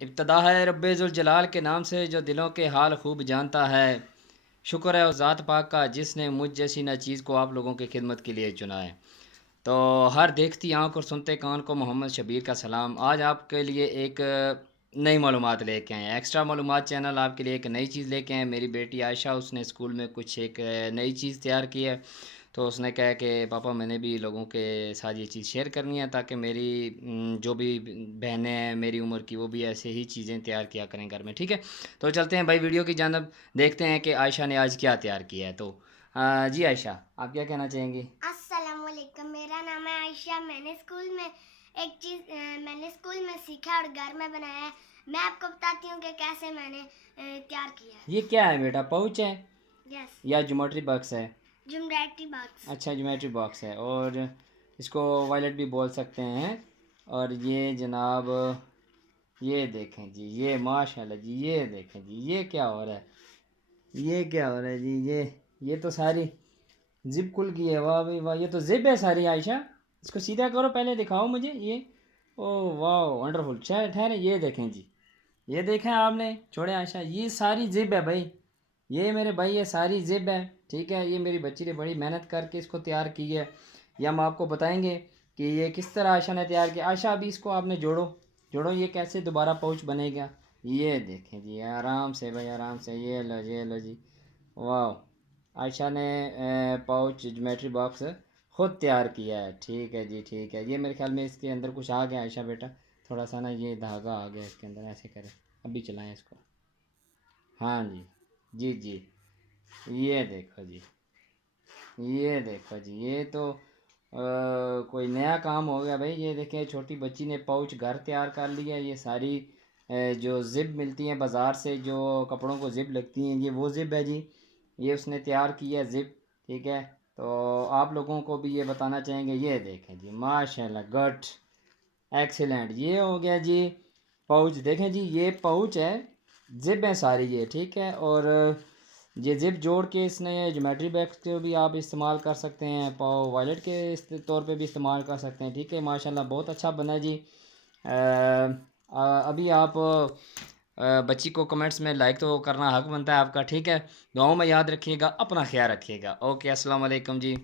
ابتدا ہے رب ذوالجلال کے نام سے جو دلوں کے حال خوب جانتا ہے۔ شکر ہے اس ذات پاک کا جس نے مجھ جیسی نہ چیز کو آپ لوگوں کی خدمت کے لیے چنا ہے۔ تو ہر دیکھتی آنکھ اور سنتے کان کو محمد شبیر کا سلام۔ آج آپ کے لیے ایک نئی معلومات لے کے آئے ہیں، ایکسٹرا معلومات چینل آپ کے لیے ایک نئی چیز لے کے آئے ہیں۔ میری بیٹی عائشہ اس نے اسکول میں کچھ ایک نئی چیز تیار کی ہے، تو اس نے کہا کہ پاپا میں نے بھی لوگوں کے ساتھ یہ چیز شیئر کرنی ہے تاکہ میری جو بھی بہنیں ہیں میری عمر کی وہ بھی ایسے ہی چیزیں تیار کیا کریں گھر میں، ٹھیک ہے؟ تو چلتے ہیں بھائی ویڈیو کی جانب، دیکھتے ہیں کہ عائشہ نے آج کیا تیار کیا ہے۔ تو جی عائشہ آپ کیا کہنا چاہیں گی؟ السلام علیکم، میرا نام ہے عائشہ۔ میں نے اسکول میں سیکھا اور گھر میں بنایا ہے۔ میں آپ کو بتاتی ہوں کہ کیسے میں نے تیار کیا ہے۔ یہ کیا ہے بیٹا، پاؤچ ہے یس، یا جیومیٹری باکس ہے؟ جمریٹری باکس۔ اچھا جیومیٹری باکس ہے، اور اس کو وائلٹ بھی بول سکتے ہیں۔ اور یہ جناب یہ دیکھیں جی، یہ ماشاءاللہ جی، یہ دیکھیں جی، یہ کیا ہو رہا ہے، یہ کیا ہو رہا ہے جی، یہ تو ساری زپ کھل گئی ہے، واہ بھائی واہ، یہ تو زپ ہے ساری۔ عائشہ اس کو سیدھا کرو، پہلے دکھاؤ مجھے یہ، او واہ ونڈرفل۔ ٹھہرے، یہ دیکھیں جی، یہ دیکھیں آپ نے، چھوڑے عائشہ، یہ ساری زب ہے بھائی، یہ میرے بھائی یہ ساری زب ہے، ٹھیک ہے؟ یہ میری بچی نے بڑی محنت کر کے اس کو تیار کی ہے، یہ ہم آپ کو بتائیں گے کہ یہ کس طرح عائشہ نے تیار کیا۔ عائشہ ابھی اس کو آپ نے جوڑو یہ کیسے دوبارہ پاؤچ بنے گا۔ یہ دیکھیں جی، آرام سے بھائی آرام سے، یہ لو جی، یہ لو جی، واہ۔ عائشہ نے پاؤچ جیومیٹری باکس خود تیار کیا ہے، ٹھیک ہے جی، ٹھیک ہے۔ یہ میرے خیال میں اس کے اندر کچھ آ گیا عائشہ بیٹا، تھوڑا سا نا یہ دھاگا آ گیا اس کے اندر، ایسے کریں، ابھی چلائیں اس کو، ہاں جی جی جی، یہ دیکھو جی، یہ دیکھو جی، یہ تو کوئی نیا کام ہو گیا بھائی۔ یہ دیکھیں چھوٹی بچی نے پاؤچ گھر تیار کر لیا، یہ ساری جو زب ملتی ہیں بازار سے، جو کپڑوں کو زب لگتی ہیں، یہ وہ زب ہے جی، یہ اس نے تیار کی ہے زب، ٹھیک ہے؟ تو آپ لوگوں کو بھی یہ بتانا چاہیں گے، یہ دیکھیں جی ماشاءاللہ، گڈ ایکسیلنٹ، یہ ہو گیا جی پاؤچ۔ دیکھیں جی یہ پاؤچ ہے، زب ہیں ساری یہ، ٹھیک ہے؟ اور یہ زب جوڑ کے اس نے جیومیٹری باکس کو بھی آپ استعمال کر سکتے ہیں، وائلٹ کے طور پہ بھی استعمال کر سکتے ہیں، ٹھیک ہے؟ ماشاءاللہ بہت اچھا بنا جی۔ ابھی آپ بچی کو کمنٹس میں لائک تو کرنا حق بنتا ہے آپ کا، ٹھیک ہے؟ دعاؤں میں یاد رکھیے گا، اپنا خیال رکھیے گا۔ اوکے، السلام علیکم جی۔